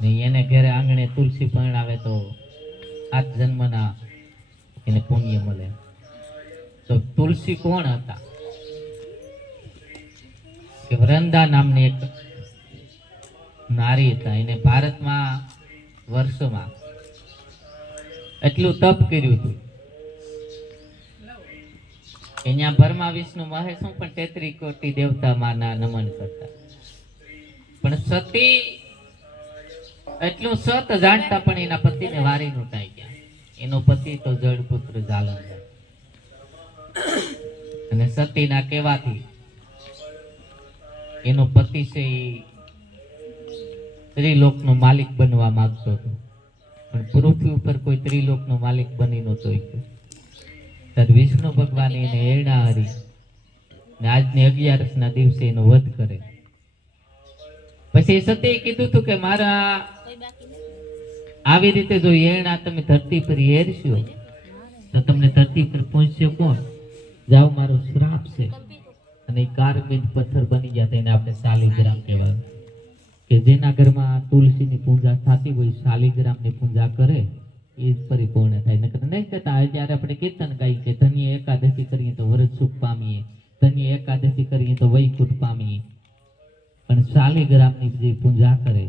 ને એને ઘરે આંગણે તુલસી પરણાવે તો આજ જન્મના એને પુણ્ય મળે. તો તુલસી કોણ હતા? કે વૃંદા નામની એક નારી હતા. એને ભારતમાં વર્ષોમાં એટલું તપ કર્યું હતું કે અહીંયા બ્રહ્મા વિષ્ણુ મહેશ પણ 33 કોટી દેવતા માના નમન કરતા. પણ સતી એટલું સત જાણતા પણ એના પતિને વારી નહોતા ગયા. એનો પતિ તો જળપુત્ર જાલંધર, અને સતીના કહેવાથી એનો પતિ છે એ ત્રિલોકનો માલિક બનવા માંગતો હતો, પણ પૃથ્વી ઉપર કોઈ ત્રિલોકનો માલિક બની નહોતો શક્યો. ત્યારે વિષ્ણુ ભગવાન એને એરણા હરી ને આજની 11 દિવસે એનો વધ કરે. પછી સતીએ કીધું હતું કે મારા આવી રીતે જો એરણા તમે ધરતી પર એરશો તો તમને ધરતી પર પહોંચશે કોણ? જાઓ, મારો શ્રાપ છે. અને કાર્બિડ પથ્થર બની ગયા તેને આપણે શાલિગ્રામ કહેવાય. કે જેના ઘરમાં તુલસીની પૂજા થતી હોય, શાલિગ્રામની પૂજા કરે એ જ પરિપૂર્ણ થાય. નકર નહીં કહેતા જ્યારે આપણે કીર્તન ગાઈએ કે ધન્ય એકાદશી કરીએ તો વરદ સુખ પામીએ, ધન્ય એકાદશી કરીએ તો વૈકુંઠ પામીએ. પણ શાલિગ્રામની જે પૂજા કરે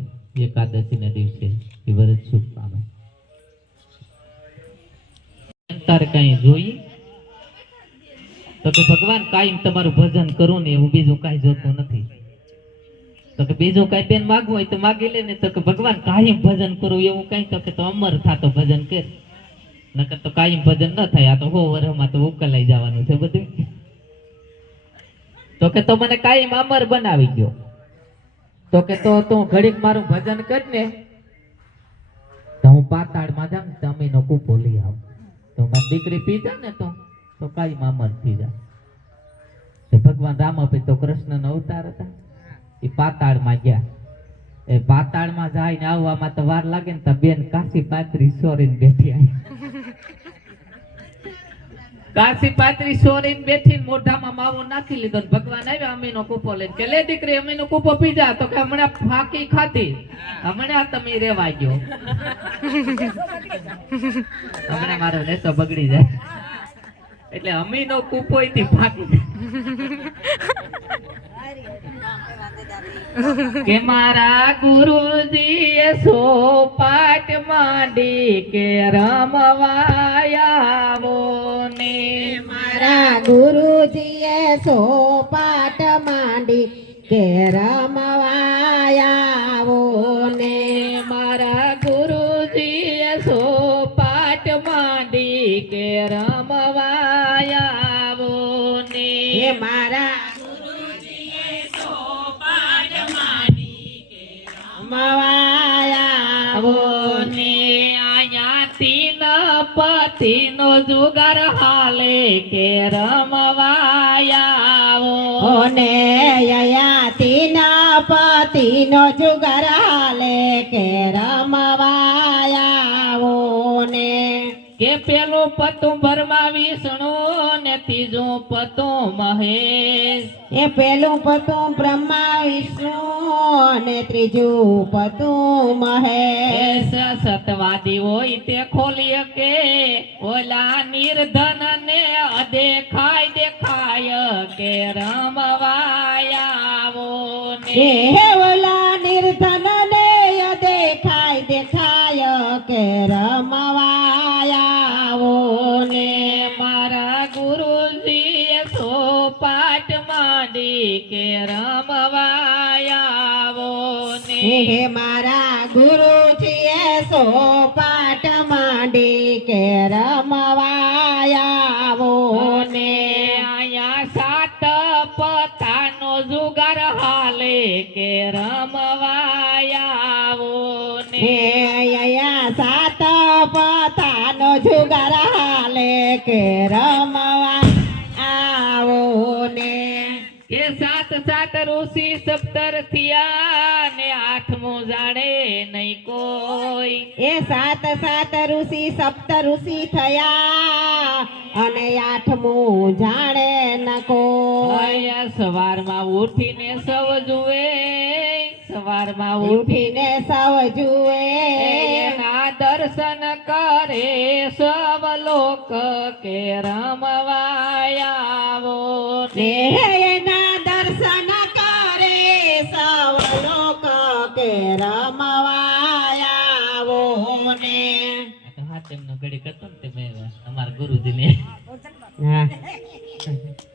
એકાદશીના દિવસે એ વરદ સુખ પામે. તારે કઈ જોઈએ તો કે ભગવાન કાયમ તમારું ભજન કરું ને, હું બીજું કાંઈ જોતું નથી. તો કે બીજું કાંઈ બેન માગવું હોય તો માગી લે ને. તો કે ભગવાન કાયમ ભજન કરું એવું કઈ? તો કે તો અમર થાતો ભજન કર, નકર તો કાયમ ભજન ન થાય. આ તો 100 વર્ષમાં તો ઉકલાઈ જવાનું છે બધું. તો કે તો મને કાયમ અમર બનાવી ગયો. તો કે તો તું ઘડીક મારું ભજન કર ને, તો હું પાતાળમાં જાઉં ને અમીનો કૂપો લઈ આવું. તો મારી દીકરી પી જાય ને તો કાયમ અમર થઈ જાય. ભગવાન રામ તો કૃષ્ણનો અવતાર હતા. એ પાતાળમાં ગયા. એ પાતાળમાં જાય ને આવવામાં તો વાર લાગે ને. તો બેન કાશી પાત્રી સોરીને બેઠી આવી. કાશી પાત્રી સોરીને બેઠી, મોઢામાં માવો નાખી લીધો. ભગવાન આવ્યા અમીનો કૂપો લઈને કે લે દીકરી અમીનો કૂપો પી જા. તો કે હમણાં ફાકી ખાધી, હમણાં તમે રેવા ગયો, હમણાં મારો નેસો બગડી જાય. એટલે અમીનો કૂપો થી ફાકી. કે મારા ગુરુજીએ સોપાટ માંડી કે રમવાયાવો ને. મારા ગુરુજીએ સોપાટ માંડી કે રમવાયાવો ને. મારા ગુરુજીએ સોપાટ માંડી કે રમવાયાવો ને. મારા રમવાયાવો ને. આયા તીન પતિનો જુગાર હાલે કે રમવાયાવો ને. આયા તીન પતિનો જુગાર હાલે કે રમવાયાવો ને. કે પેલું પતું બ્રહ્મા વિષ્ણુ ને ત્રીજું પતું મહેશ. એ પેલું પતું બ્રહ્મા વિષ્ણુ ને ત્રીજું પતું મહેશ. સતવાદી હોય તે ખોલી કે ઓલા નિર્ધન ને અદેખાય દેખાય કે રમવાયાવો ને. ઓલા નિર્ધન ને દેખાય દેખાય કે રમવાયાવો ને. મારા ગુરુજીએ સોપાટ માંડી કે રમવાયાવો ને. મારા ગુરુજીએ સોપાટ માંડી કે રમવાયાવો ને. આયા 7 પતાનો જુગાર હાલે કે રમવાયાવો ને. આયા 7 પતાનો જુગાર હાલે કે રમવા આવો ને. કે 7 ઋષિ સપ્તર થયા ને 8મું જાણે નહીં કોઈ. એ 7 ઋષિ સપ્ત ઋષિ થયા અને 8મું જાણે ન કોઈ. સવારમાં ઉઠીને સૌ જુએ સવારમાં ઉઠીને સૌ જુએ એના દર્શન કરે સબ લોક કે રમવા આવો ને એના દર્શન કરે સૌ લોક કે રમવા આવો ને હા તેમનો ઘડી કરતો ને તે મેં અમારા ગુરુજીને હા